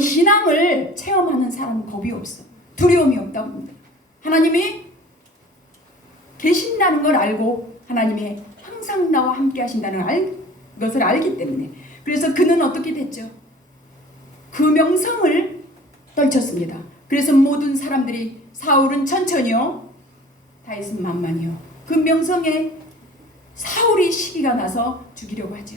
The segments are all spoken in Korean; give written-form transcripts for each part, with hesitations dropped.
신앙을 체험하는 사람은 겁이 없어. 두려움이 없다고 합니다. 하나님이 계신다는 걸 알고 하나님이 항상 나와 함께 하신다는 것을 알기 때문에, 그래서 그는 어떻게 됐죠? 그 명성을 떨쳤습니다. 그래서 모든 사람들이 사울은 천천히요, 다윗은 만만히요. 그 명성에 사울이 시기가 나서 죽이려고 하죠.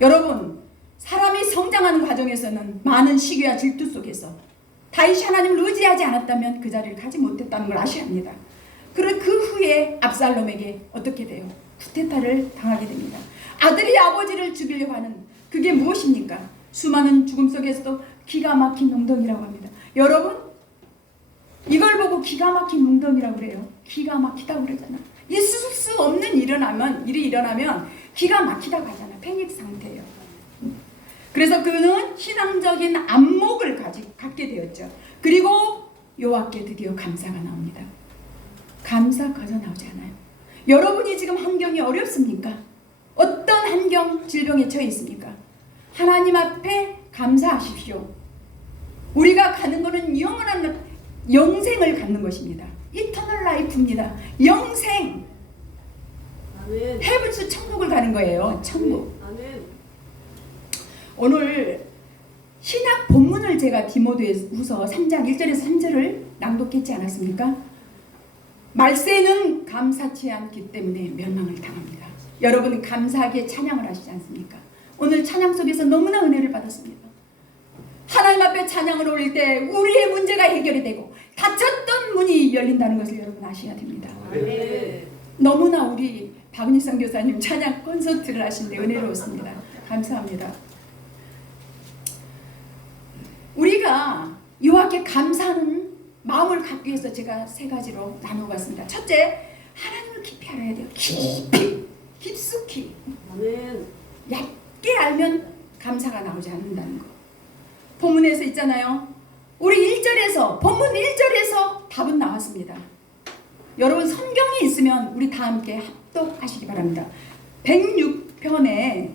여러분, 사람이 성장하는 과정에서는 많은 시기와 질투 속에서 다윗이 하나님을 의지하지 않았다면 그 자리를 가지 못했다는 걸 아셔야 합니다. 그리고 그 후에 압살롬에게 어떻게 돼요? 쿠데타를 당하게 됩니다. 아들이 아버지를 죽이려고 하는 그게 무엇입니까? 수많은 죽음 속에서도 기가 막힌 웅덩이라고 합니다. 여러분, 이걸 보고 기가 막힌 웅덩이라고 그래요. 기가 막히다고 그러잖아. 있을 수 없는 일이 일어나면 기가 막히다고 하잖아. 패닉 상태예요. 그래서 그는 신앙적인 안목을 갖게 되었죠. 그리고 여호와께 드디어 감사가 나옵니다. 감사 거저 나오지 않아요. 여러분이 지금 환경이 어렵습니까? 어떤 환경, 질병에 처해 있습니까? 하나님 앞에 감사하십시오. 우리가 가는 것은 영원한 영생을 갖는 것입니다. 이터널 라이프입니다. 영생. 아멘. 헤븐스, 천국을 가는 거예요. 천국. 아멘. 오늘 신약 본문을 제가 디모데후서 3장 1절에서 3절을 낭독했지 않았습니까? 말세는 감사치 않기 때문에 멸망을 당합니다. 여러분, 감사하게 찬양을 하시지 않습니까? 오늘 찬양 속에서 너무나 은혜를 받았습니다. 하나님 앞에 찬양을 올릴 때 우리의 문제가 해결이 되고 닫혔던 문이 열린다는 것을 여러분 아셔야 됩니다. 네. 너무나 우리 박은희상 교사님 찬양 콘서트를 하신데 은혜로웠습니다. 감사합니다. 우리가 여호와께 감사하는 마음을 갖기 위해서 제가 세 가지로 나누어봤습니다. 첫째, 하나님을 깊이 알아야 돼요. 깊이, 깊숙이. 아멘. 얕게 알면 감사가 나오지 않는다는 거. 본문에서 있잖아요. 우리 1절에서, 본문 1절에서 답은 나왔습니다. 여러분, 성경이 있으면 우리 다 함께 합독하시기 바랍니다. 106편의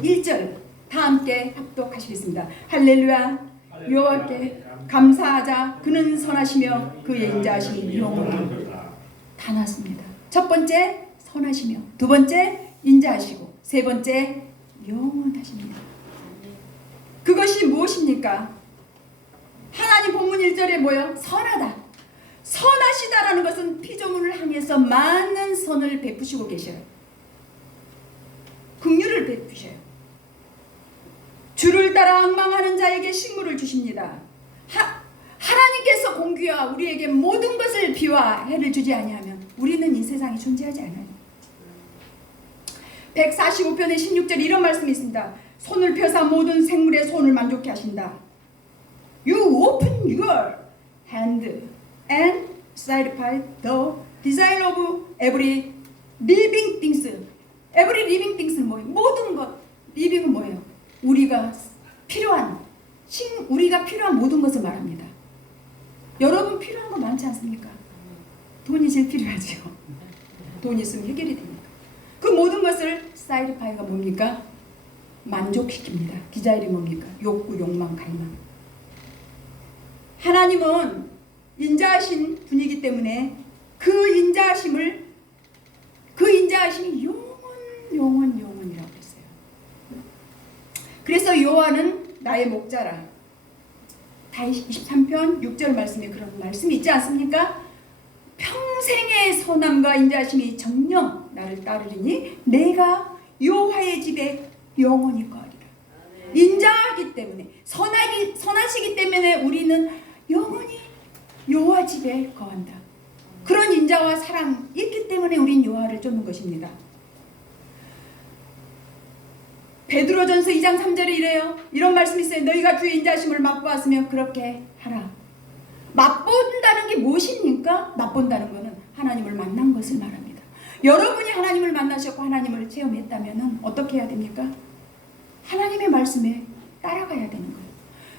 1절 다 함께 합독하시겠습니다. 할렐루야. 여호와께 감사하자. 그는 선하시며 그의 인자하심이 영원하다. 다 나왔습니다. 첫 번째, 선하시며. 두 번째, 인자하시고. 세 번째, 영원하십니다. 그것이 무엇입니까? 하나님 본문 1절에 뭐예요? 선하다. 선하시다라는 것은 피조물을 향해서 많은 선을 베푸시고 계셔요. 긍휼을 베푸셔요. 주를 따라 앙망하는 자에게 식물을 주십니다. 하나님께서 공기와 우리에게 모든 것을 비와 해를 주지 아니하면 우리는 이 세상에 존재하지 않아요. 145편의 16절 이런 말씀이 있습니다. 손을 펴사 모든 생물의 손을 만족케 하신다. You open your hand and satisfy the desire of every living things. Every living things는 뭐예요? 모든 것. living은 뭐예요? 우리가 필요한 모든 것을 말합니다. 여러분 필요한 거 많지 않습니까? 돈이 제일 필요하죠. 돈 있으면 해결이 됩니다. 그 모든 것을 사이드파이가 뭡니까? 만족시킵니다. 디자일이 뭡니까? 욕구, 욕망, 갈망. 하나님은 인자하신 분이기 때문에 그 인자하심이 영원이라고 했어요. 그래서 여호와는 나의 목자라. 다윗 23편 6절 말씀에 그런 말씀이 있지 않습니까? 평생의 선함과 인자하심이 정녕 나를 따르리니 내가 여호와의 집에 영원히 거하리라. 인자하기 때문에 선하시기 때문에 우리는 영원히 여호와 집에 거한다. 그런 인자와 사랑이 있기 때문에 우린 여호와를 쫓는 것입니다. 베드로전서 2장 3절에 이래요. 이런 말씀이 있어요. 너희가 주의 인자하심을 맛보았으면 그렇게 하라. 맛본다는 게 무엇입니까? 맛본다는 것은 하나님을 만난 것을 말합니다. 여러분이 하나님을 만나셨고 하나님을 체험했다면 어떻게 해야 됩니까? 하나님의 말씀에 따라가야 되는 거예요.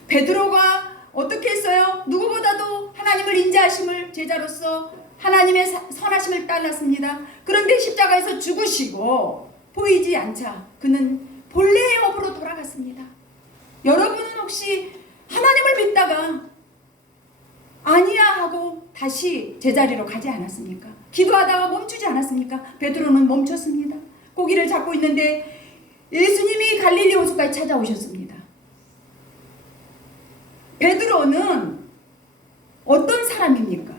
베드로가 어떻게 했어요? 누구보다도 하나님을 인자하심을 제자로서 하나님의 선하심을 따랐습니다. 그런데 십자가에서 죽으시고 보이지 않자 그는 본래의 업으로 돌아갔습니다. 여러분은 혹시 하나님을 믿다가 아니야 하고 다시 제자리로 가지 않았습니까? 기도하다가 멈추지 않았습니까? 베드로는 멈췄습니다. 고기를 잡고 있는데 예수님이 갈릴리 호수까지 찾아오셨습니다. 베드로는 어떤 사람입니까?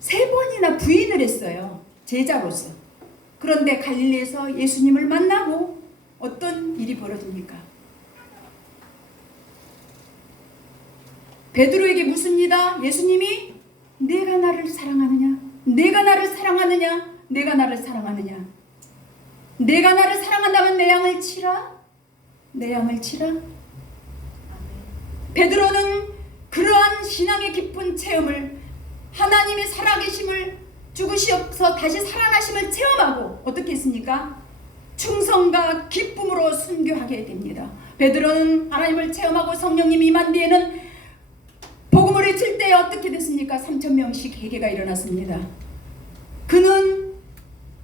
3번이나 부인을 했어요. 제자로서. 그런데 갈릴리에서 예수님을 만나고 어떤 일이 벌어집니까? 베드로에게 묻습니다. 예수님이 내가 나를 사랑하느냐? 내가 나를 사랑하느냐? 내가 나를 사랑하느냐? 내가 나를 사랑한다면 내 양을 치라? 내 양을 치라? 베드로는 그러한 신앙의 깊은 체험을, 하나님의 살아계심을, 죽으시어서 다시 살아나심을 체험하고 어떻게 했습니까? 충성과 기쁨으로 순교하게 됩니다. 베드로는 하나님을 체험하고 성령님이 임한 뒤에는 복음을 외칠 때 어떻게 됐습니까? 3,000명씩 회개가 일어났습니다. 그는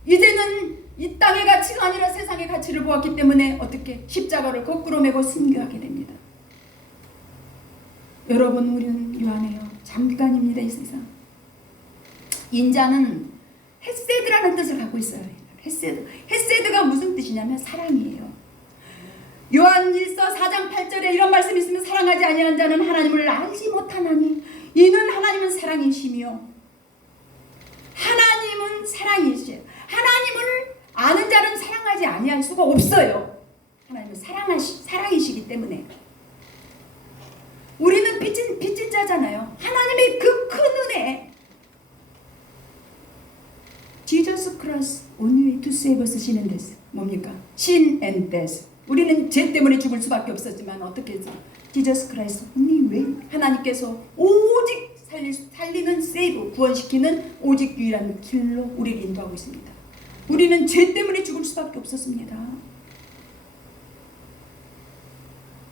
이제는 이 땅의 가치가 아니라 세상의 가치를 보았기 때문에 어떻게 십자가를 거꾸로 메고 순교하게 됩니다. 여러분, 우리는 유한해요. 잠깐입니다. 이 세상. 인자는 헤세드라는 뜻을 갖고 있어요. 헤세드가 무슨 뜻이냐면 사랑이에요. 요한일서 4장 8절에 이런 말씀이 있으면 사랑하지 아니하는 자는 하나님을 알지 못하나니 이는 하나님은 사랑이시며, 하나님은 사랑이시요. 하나님을 아는 자는 사랑하지 아니할 수가 없어요. 하나님은 사랑이시기 때문에. 우리는 빚진 자잖아요. 하나님의 그 큰 은혜, Jesus Christ only to save us 시는 데스 뭡니까? Sin and death. 우리는 죄 때문에 죽을 수밖에 없었지만 어떻게 해서 Jesus Christ only way, 하나님께서 오직 살리는 세이브, 구원시키는 오직 유일한 길로 우리를 인도하고 있습니다. 우리는 죄 때문에 죽을 수밖에 없었습니다.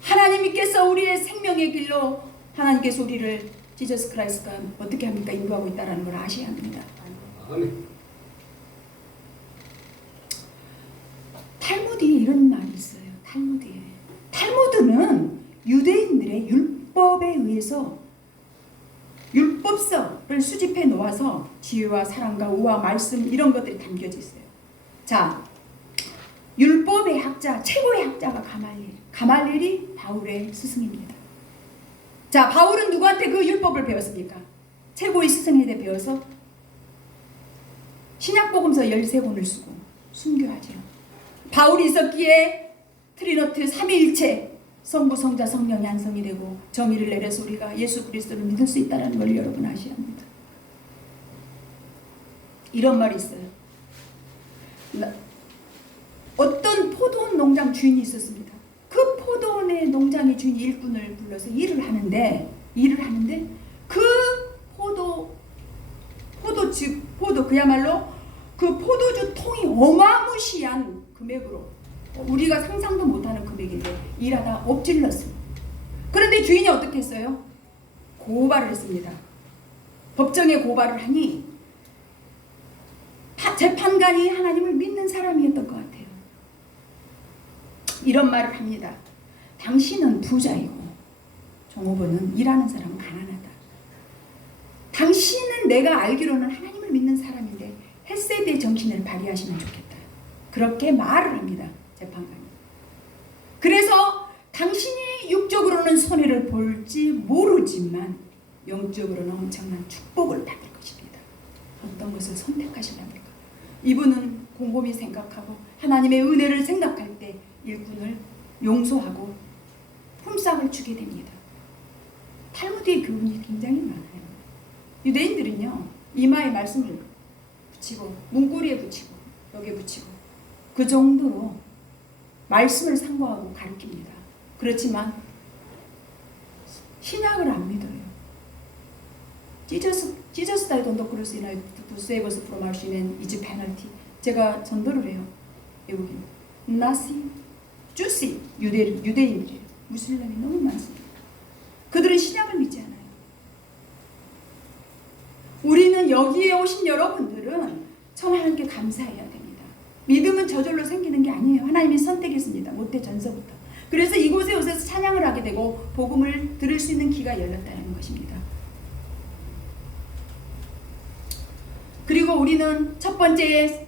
하나님께서 우리의 생명의 길로, 하나님께서 우리를 지저스 크라이스트가 어떻게 합니까? 인도하고 있다는 걸 아셔야 합니다. 아멘. 탈무드에 이런 말이 있어요. 탈무드는 유대인들의 율법에 의해서 율법서를 수집해 놓아서 지혜와 사랑과 우화, 말씀 이런 것들이 담겨져 있어요. 자, 율법의 학자, 최고의 학자가 가말리엘이 바울의 스승입니다. 자, 바울은 누구한테 그 율법을 배웠습니까? 최고의 스승에게 배워서 신약복음서 13권을 쓰고 순교하죠. 바울이 있었기에 트리너트 삼위일체, 성부, 성자, 성령이 한성이 되고 정의를 내려서 우리가 예수 그리스도를 믿을 수 있다는 걸 여러분 아셔야 합니다. 이런 말이 있어요. 어떤 포도원 농장 주인이 있었습니다. 그 포도원의 농장의 주인이 일꾼을 불러서 일을 하는데 그 포도 그야말로 그 포도주 통이 어마무시한 금액으로, 우리가 상상도 못하는 금액인데 일하다 엎질렀습니다. 그런데 주인이 어떻게 했어요? 고발을 했습니다. 법정에 고발을 하니 재판관이 하나님을 믿는 사람이었던 것 같아요. 이런 말을 합니다. 당신은 부자이고 종업원은 일하는 사람은 가난하다. 당신은 내가 알기로는 하나님을 믿는 사람인데 헬세드의 정신을 발휘하시면 좋겠다. 그렇게 말을 합니다. 재판관이. 그래서 당신이 육적으로는 손해를 볼지 모르지만 영적으로는 엄청난 축복을 받을 것입니다. 어떤 것을 선택하시랍니까? 이분은 곰곰이 생각하고 하나님의 은혜를 생각할 때 일꾼을 용서하고 품삯을 주게 됩니다. 탈무드의 교훈이 굉장히 많아요. 유대인들은요, 이마에 말씀을 붙이고 문고리에 붙이고 벽에 붙이고 그 정도로 말씀을 상고하고 가르칩니다. 그렇지만 신약을 안 믿어요. Jesus died on the cross to save us from our sin and is penalty. 제가 전도를 해요. 외국인, 나시, 주시, 유대인들이에요. 무슬림이 너무 많습니다. 그들은 신약을 믿지 않아요. 우리는 여기에 오신 여러분들은 참 하나님께 감사해야 됩니다. 믿음은 저절로 생기는 게 아니에요. 하나님이 선택했습니다. 모태 전서부터. 그래서 이곳에 오셔서 찬양을 하게 되고 복음을 들을 수 있는 귀가 열렸다는 것입니다. 그리고 우리는 첫 번째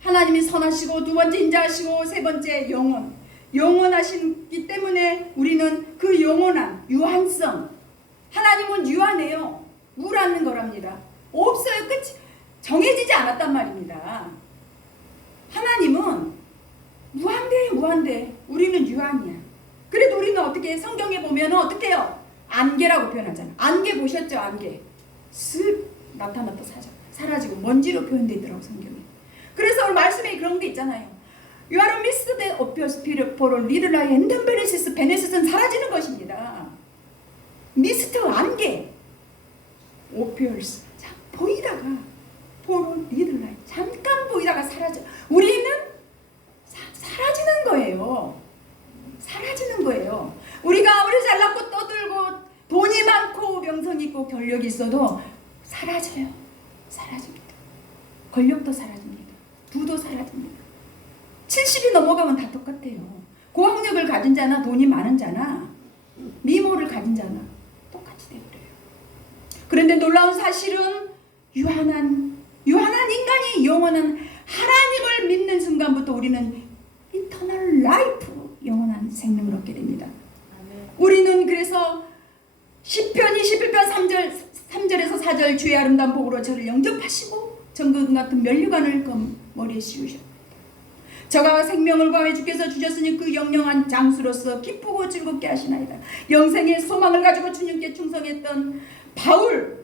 하나님이 선하시고, 두 번째 인자하시고, 세 번째 영원하시기 때문에 우리는 그 영원한 유한성, 하나님은 유한해요. 무라는 거랍니다. 없어요. 끝이 정해지지 않았단 말입니다. 하나님은 무한대. 우리는 유한이야. 그래도 우리는 어떻게 성경에 보면 어떻게 해요? 안개라고 표현하잖아. 안개 보셨죠? 안개 쓱 나타났다 사라지고 먼지로 표현되더라고 성경이. 그래서 오늘 말씀에 그런 게 있잖아요. You are a mist that appears beautiful, little light, and then vanishes. 베네스는 사라지는 것입니다. 미스트, 안개. appears, 보이다가 for little light, 잠깐 보이다가 사라져. 우리는 사라지는 거예요. 사라지는 거예요. 우리가 아무리 잘났고 떠들고 돈이 많고 명성이 있고 권력이 있어도 사라져요. 사라집니다. 권력도 사라집니다. 부도 사라집니다. 70이 넘어가면 다 똑같아요. 고학력을 가진 자나 돈이 많은 자나 미모를 가진 자나 똑같이 돼버려요. 그런데 놀라운 사실은 유한한 인간이 영원한 하나님을 믿는 순간부터 우리는 이터널 라이프, 영원한 생명을 얻게 됩니다. 우리는 그래서 시편 21편 3절에서 4절 주의 아름다운 복으로 저를 영접하시고 정금 같은 면류관을 머리에 씌우셨다. 저가 생명을 구하여 주께서 주셨으니 그 영영한 장수로서 기쁘고 즐겁게 하시나이다. 영생의 소망을 가지고 주님께 충성했던 바울은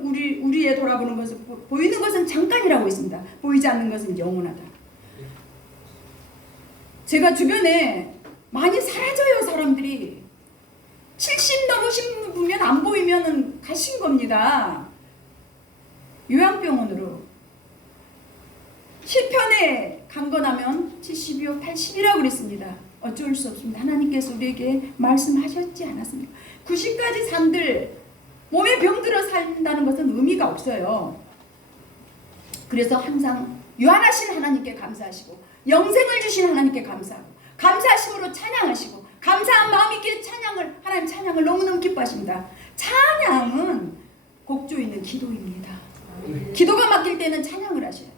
우리의 돌아보는 것을 보이는 것은 잠깐이라고 했습니다. 보이지 않는 것은 영원하다. 제가 주변에 많이 사라져요. 사람들이 70 넘으신 분면 안 보이면 가신 겁니다. 요양병원으로. 시편에 강건하면 70이요 80이라고 그랬습니다. 어쩔 수 없습니다. 하나님께서 우리에게 말씀하셨지 않았습니까? 90까지 산들 몸에 병들어 산다는 것은 의미가 없어요. 그래서 항상 유한하신 하나님께 감사하시고 영생을 주신 하나님께 감사하고 감사하심으로 찬양하시고 감사한 마음 있게 하나님 찬양을 너무너무 기뻐하십니다. 찬양은 곡조 있는 기도입니다. 기도가 막힐 때는 찬양을 하셔요.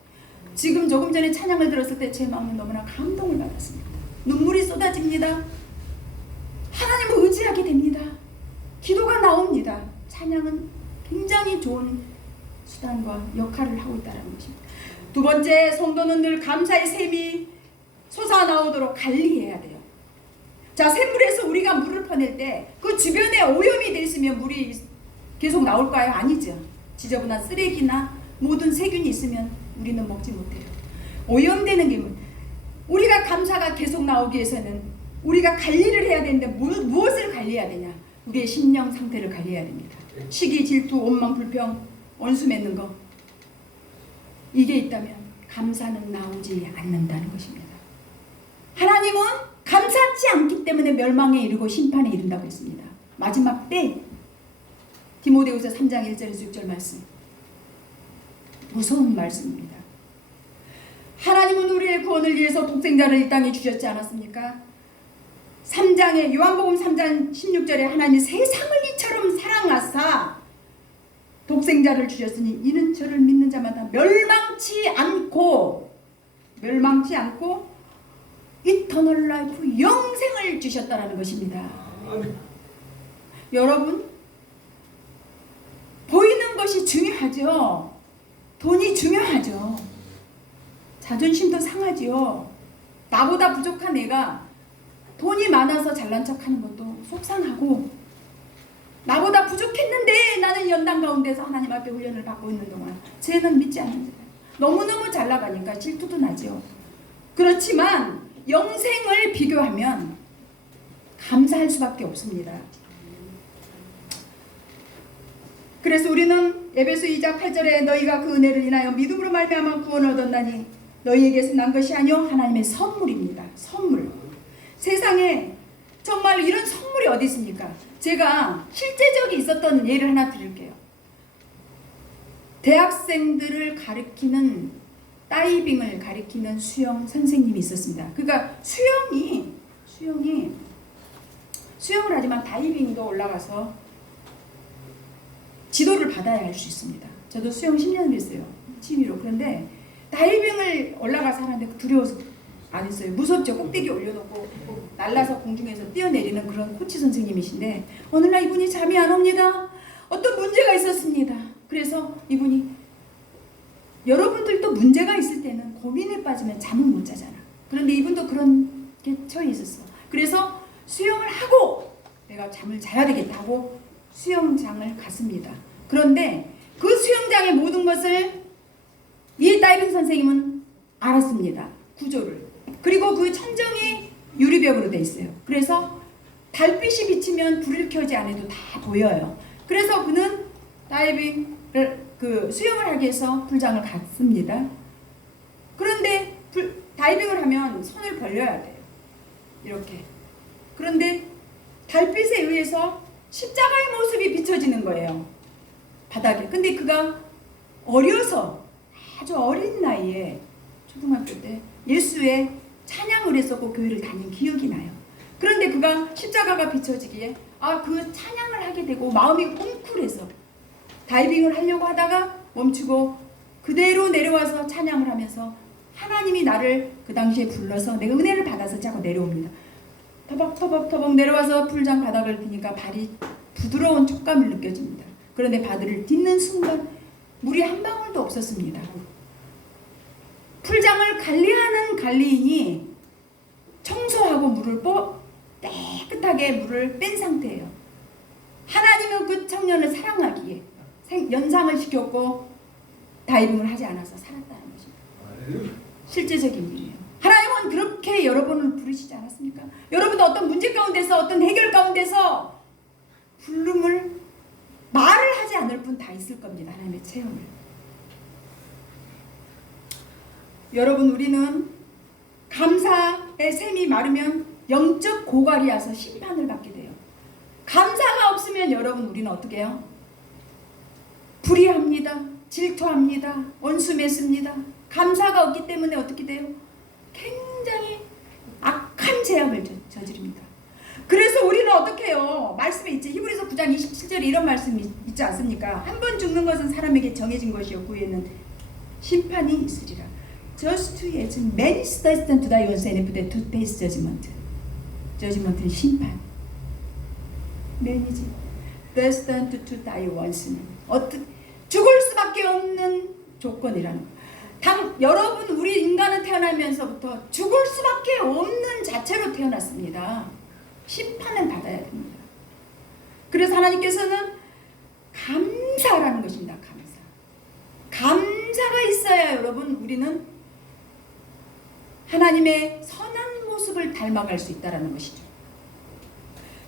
지금 조금 전에 찬양을 들었을 때 제 마음에 너무나 감동을 받았습니다. 눈물이 쏟아집니다. 하나님을 의지하게 됩니다. 기도가 나옵니다. 찬양은 굉장히 좋은 수단과 역할을 하고 있다는 것입니다. 두 번째, 성도는 늘 감사의 샘이 솟아나오도록 관리해야 돼요. 자, 샘물에서 우리가 물을 퍼낼 때 그 주변에 오염이 돼 있으면 물이 계속 나올까요? 아니죠. 지저분한 쓰레기나 모든 세균이 있으면 우리는 먹지 못해요. 오염되는 게 우리가 감사가 계속 나오기 위해서는 우리가 관리를 해야 되는데 무엇을 관리해야 되냐? 우리의 심령 상태를 관리해야 됩니다. 시기, 질투, 원망, 불평, 원수 맺는 거, 이게 있다면 감사는 나오지 않는다는 것입니다. 하나님은 감사치 않기 때문에 멸망에 이르고 심판에 이른다고 했습니다. 마지막 때 디모데후서 3장 1절에서 6절 말씀, 무서운 말씀입니다. 하나님은 우리의 구원을 위해서 독생자를 이 땅에 주셨지 않았습니까? 3장에 요한복음 3장 16절에 하나님이 세상을 이처럼 사랑하사 독생자를 주셨으니 이는 저를 믿는 자마다 멸망치 않고 이터널 라이프, 영생을 주셨다는 것입니다. 여러분, 보이는 것이 중요하죠. 돈이 중요하죠. 자존심도 상하지요. 나보다 부족한 애가 돈이 많아서 잘난 척하는 것도 속상하고, 나보다 부족했는데 나는 연단 가운데서 하나님 앞에 훈련을 받고 있는 동안 쟤는 믿지 않는다. 너무너무 잘 나가니까 질투도 나죠. 그렇지만 영생을 비교하면 감사할 수밖에 없습니다. 그래서 우리는 에베소 2장 8절에 너희가 그 은혜를 인하여 믿음으로 말미암아 구원을 얻었나니 너희에게서 난 것이 아니요 하나님의 선물입니다. 선물. 세상에 정말 이런 선물이 어디 있습니까? 제가 실제적이 있었던 예를 하나 드릴게요. 대학생들을 가르치는, 다이빙을 가르치는 수영 선생님이 있었습니다. 그러니까 수영이 수영을 하지만 다이빙도 올라가서 지도를 받아야 할 수 있습니다. 저도 수영 10년 했어요. 취미로. 그런데 다이빙을 올라가서 하는데 두려워서 안 했어요. 무섭죠. 꼭대기 올려놓고 날라서 공중에서 뛰어내리는 그런 코치 선생님이신데 어느 날 이분이 잠이 안 옵니다. 어떤 문제가 있었습니다. 그래서 이분이 여러분들도 문제가 있을 때는 고민에 빠지면 잠을 못 자잖아. 그런데 이분도 그런 게 처해 있었어. 그래서 수영을 하고 내가 잠을 자야 되겠다고 수영장을 갔습니다. 그런데 그 수영장의 모든 것을 이 다이빙 선생님은 알았습니다. 구조를. 그리고 그 천정이 유리벽으로 돼 있어요. 그래서 달빛이 비치면 불을 켜지 않아도 다 보여요. 그래서 그는 다이빙을 수영을 하기 위해서 풀장을 갔습니다. 그런데 다이빙을 하면 손을 벌려야 돼요. 이렇게. 그런데 달빛에 의해서 십자가의 모습이 비춰지는 거예요. 바닥에. 근데 그가 어려서 아주 어린 나이에 초등학교 때 예수의 찬양을 했었고 교회를 다닌 기억이 나요. 그런데 그가 십자가가 비춰지기에 그 찬양을 하게 되고 마음이 웅크해서 다이빙을 하려고 하다가 멈추고 그대로 내려와서 찬양을 하면서 하나님이 나를 그 당시에 불러서 내가 은혜를 받아서 자꾸 내려옵니다. 터벅터벅 내려와서 풀장 바닥을 디니까 발이 부드러운 촉감을 느껴집니다. 그런데 바닥을 딛는 순간 물이 한 방울도 없었습니다. 풀장을 관리하는 관리인이 청소하고 물을 깨끗하게 물을 뺀 상태예요. 하나님은 그 청년을 사랑하기에 연상을 시켰고 다이빙을 하지 않아서 살았다는 것입니다. 실제적인 일이에요. 하나님은 그렇게 여러분을 부르시지 않았습니까? 여러분도 어떤 문제 가운데서 어떤 해결 가운데서 부름을 말을 하지 않을 분 다 있을 겁니다. 하나님의 체험을. 여러분 우리는 감사의 샘이 마르면 영적 고갈이 와서 심판을 받게 돼요. 감사가 없으면 여러분 우리는 어떻게 해요? 불의합니다. 질투합니다. 원수 맺습니다. 감사가 없기 때문에 어떻게 돼요? 굉장히 악한 죄악을 저지릅니다. 그래서 우리는 어떻게 해요? 말씀에 있지. 히브리서 9장 27절에 이런 말씀이 있지 않습니까? 한 번 죽는 것은 사람에게 정해진 것이요 후에는 심판이 있으리라. Just as man is destined to die once and after to face judgment. judgment는 심판. man이지. destined to die once는 죽을 수밖에 없는 조건이라는 거. 여러분 우리 인간은 태어나면서부터 죽을 수밖에 없는 자체로 태어났습니다. 심판을 받아야 됩니다. 그래서 하나님께서는 감사라는 것입니다. 감사가 있어야 여러분 우리는 하나님의 선한 모습을 닮아갈 수 있다는 것이죠.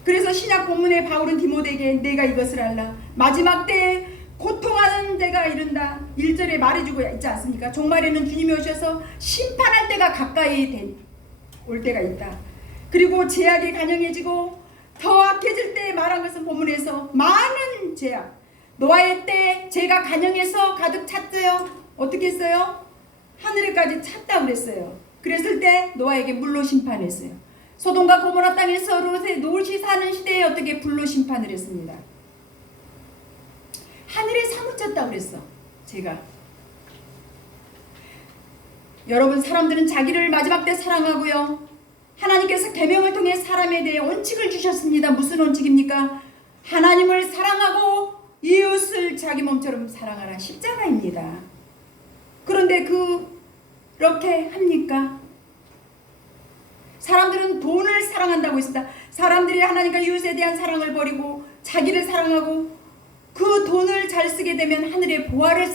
그래서 신약 본문에 바울은 디모데에게 내가 이것을 알라. 마지막 때에 고통하는 때가 이른다. 1절에 말해주고 있지 않습니까? 종말에는 주님이 오셔서 심판할 때가 가까이 올 때가 있다. 그리고 죄악이 간영해지고 더 악해질 때 말한 것은 본문에서 많은 죄악. 노아의 때 죄가 간영해서 가득 찼어요. 어떻게 했어요? 하늘에까지 찼다 그랬어요. 그랬을 때 노아에게 물로 심판했어요. 소돔과 고모라 땅에서 롯이 사는 시대에 어떻게 불로 심판을 했습니다. 하늘에 사무쳤다 그랬어. 제가 여러분 사람들은 자기를 마지막 때 사랑하고요. 하나님께서 계명을 통해 사람에 대해 원칙을 주셨습니다. 무슨 원칙입니까? 하나님을 사랑하고 이웃을 자기 몸처럼 사랑하라. 십자가입니다. 그런데 그렇게 합니까? 사람들은 돈을 사랑한다고 했습니다. 사람들이 하나님과 이웃에 대한 사랑을 버리고 자기를 사랑하고 그 돈을 잘 쓰게 되면 하늘의 보화를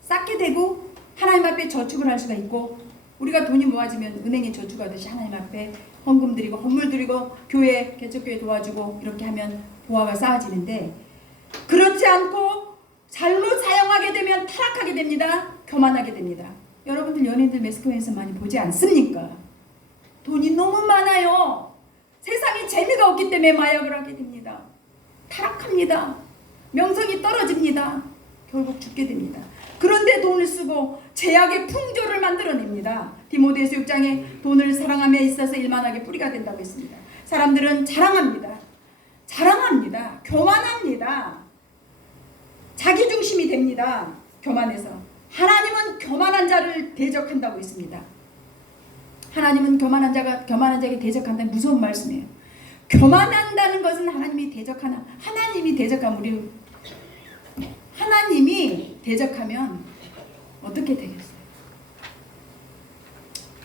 쌓게 되고 하나님 앞에 저축을 할 수가 있고 우리가 돈이 모아지면 은행에 저축하듯이 하나님 앞에 헌금 드리고 헌물 드리고 교회 개척교회 도와주고 이렇게 하면 보화가 쌓아지는데 그렇지 않고 잘못 사용하게 되면 타락하게 됩니다. 교만하게 됩니다. 여러분들 연예인들 매스컴에서 많이 보지 않습니까? 돈이 너무 많아요. 세상에 재미가 없기 때문에 마약을 하게 됩니다. 타락합니다. 명성이 떨어집니다. 결국 죽게 됩니다. 그런데 돈을 쓰고 제약의 풍조를 만들어냅니다. 디모데후서 6장에 돈을 사랑함에 있어서 일만하게 뿌리가 된다고 했습니다. 사람들은 자랑합니다. 자랑합니다. 교만합니다. 자기중심이 됩니다. 교만해서. 하나님은 교만한 자를 대적한다고 했습니다. 하나님은 교만한 자에게 대적한다는 무서운 말씀이에요. 교만한다는 것은 하나님이 대적하는, 하나님이 대적하면 어떻게 되겠어요?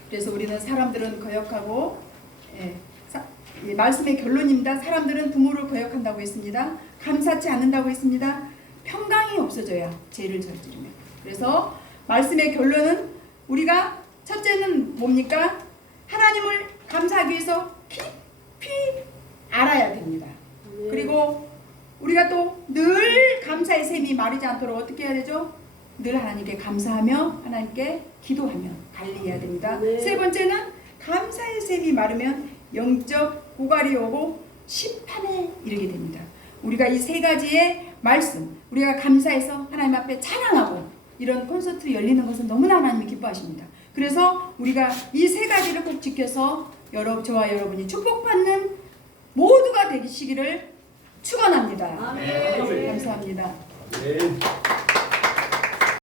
그래서 우리는 사람들은 거역하고, 이 말씀의 결론입니다. 사람들은 부모를 거역한다고 했습니다. 감사치 않는다고 했습니다. 평강이 없어져야 죄를 저지르면. 그래서 말씀의 결론은 우리가 첫째는 뭡니까? 하나님을 감사하기 위해서 깊이 알아야 됩니다. 그리고 우리가 또 늘 감사의 샘이 마르지 않도록 어떻게 해야 되죠? 늘 하나님께 감사하며 하나님께 기도하며 관리해야 됩니다. 네. 세 번째는 감사의 샘이 마르면 영적 고갈이 오고 심판에 이르게 됩니다. 우리가 이 세 가지의 말씀, 우리가 감사해서 하나님 앞에 찬양하고 이런 콘서트 열리는 것은 너무나 하나님이 기뻐하십니다. 그래서 우리가 이 세 가지를 꼭 지켜서 저와 여러분이 축복받는 모두가 되시기를 축원합니다. 아멘. 감사합니다. 네.